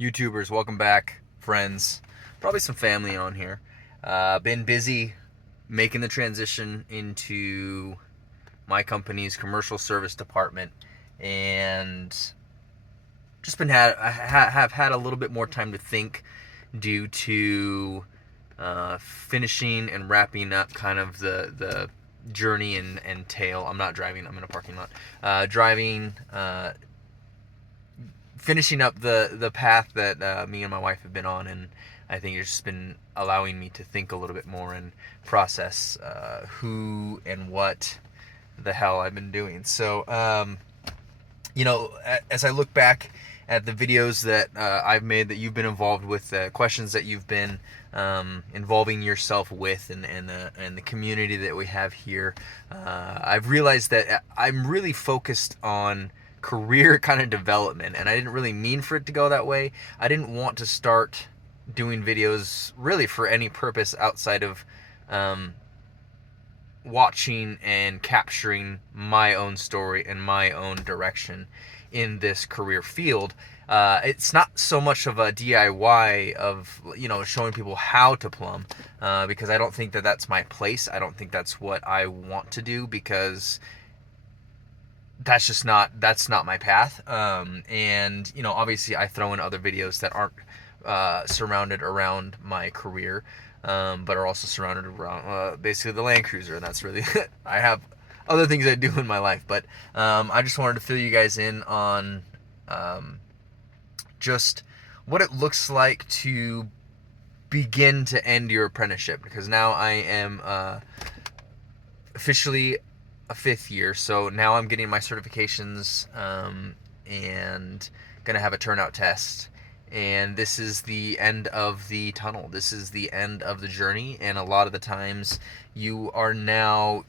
YouTubers, welcome back, friends, probably some family on here. Been busy making the transition into my company's commercial service department, and just been have had a little bit more time to think due to finishing and wrapping up kind of the journey and tail. I'm not driving. I'm in a parking lot. Driving. Finishing up the path that me and my wife have been on, and I think it's just been allowing me to think a little bit more and process who and what the hell I've been doing. So, as I look back at the videos that I've made that you've been involved with, questions that you've been involving yourself with, and the community that we have here, I've realized that I'm really focused on career kind of development, and I didn't really mean for it to go that way. I didn't want to start doing videos really for any purpose outside of watching and capturing my own story and my own direction in this career field. It's not so much of a DIY of showing people how to plumb, because I don't think that that's my place. I don't think that's what I want to do, because that's not my path. And obviously I throw in other videos that aren't surrounded around my career, but are also surrounded around basically the Land Cruiser, and that's really I have other things I do in my life, but I just wanted to fill you guys in on just what it looks like to begin to end your apprenticeship, because now I am officially a fifth year, so now I'm getting my certifications, and gonna have a turnout test, and this is the end of the tunnel. This is the end of the journey, and a lot of the times you are now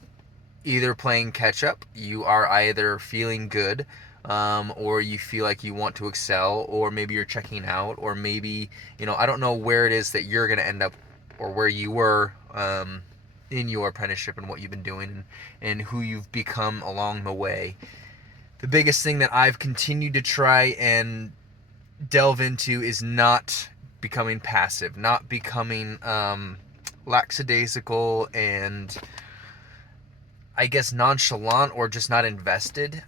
either playing catch up, you are either feeling good, or you feel like you want to excel, or maybe you're checking out, or maybe I don't know where it is that you're gonna end up, or where you were in your apprenticeship and what you've been doing, and who you've become along the way. The biggest thing that I've continued to try and delve into is not becoming passive, not becoming lackadaisical and I guess nonchalant, or just not invested,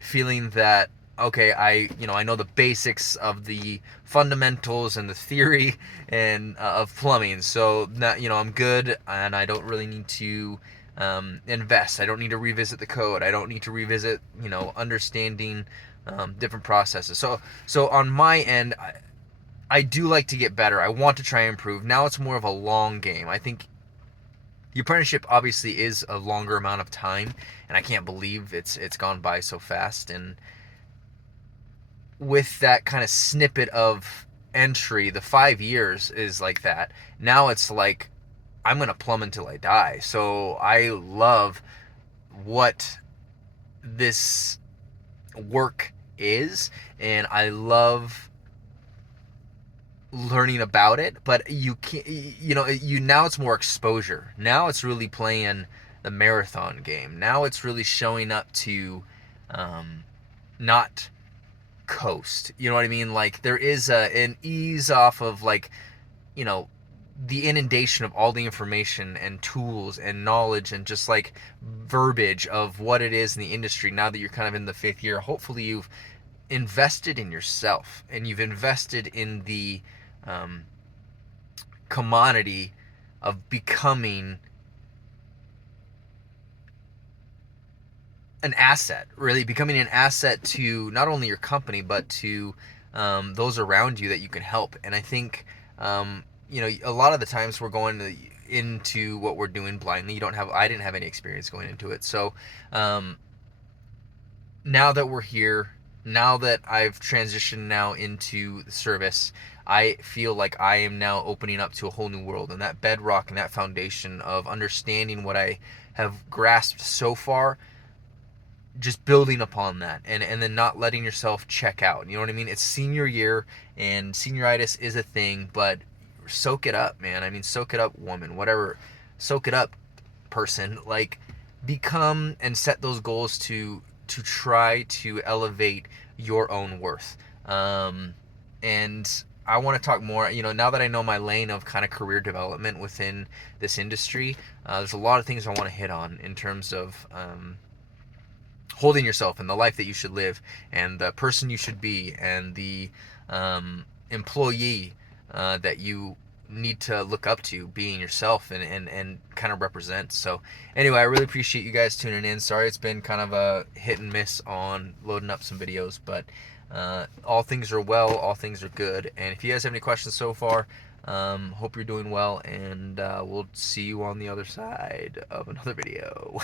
feeling that okay, I know the basics of the fundamentals and the theory and of plumbing, so that I'm good, and I don't really need to invest. I don't need to revisit the code. I don't need to revisit understanding different processes. So on my end, I do like to get better. I want to try and improve. Now it's more of a long game. I think the apprenticeship obviously is a longer amount of time, and I can't believe it's gone by so fast. And with that kind of snippet of entry, the 5 years is like that. Now it's like I'm gonna plumb until I die. So I love what this work is, and I love learning about it, but you can't, now it's more exposure. Now it's really playing the marathon game. Now it's really showing up to not coast. You know what I mean? Like there is an ease off of, like, you know, the inundation of all the information and tools and knowledge and just like verbiage of what it is in the industry. Now that you're kind of in the fifth year, hopefully you've invested in yourself, and you've invested in the um, commodity of becoming an asset, really becoming an asset to not only your company, but to those around you that you can help. And I think, a lot of the times we're going into what we're doing blindly. I didn't have any experience going into it. So now that we're here, now that I've transitioned now into the service, I feel like I am now opening up to a whole new world, and that bedrock and that foundation of understanding what I have grasped so far, just building upon that, and then not letting yourself check out. You know what I mean? It's senior year, and senioritis is a thing, but soak it up, man. I mean, soak it up, woman, whatever. Soak it up, person. Like, become and set those goals to try to elevate your own worth. and I want to talk more. Now that I know my lane of kind of career development within this industry, there's a lot of things I want to hit on in terms of holding yourself and the life that you should live, and the person you should be, and the employee that you need to look up to, being yourself and kind of represent. So anyway, I really appreciate you guys tuning in. Sorry it's been kind of a hit and miss on loading up some videos, but all things are well, all things are good. And if you guys have any questions so far, hope you're doing well, and we'll see you on the other side of another video.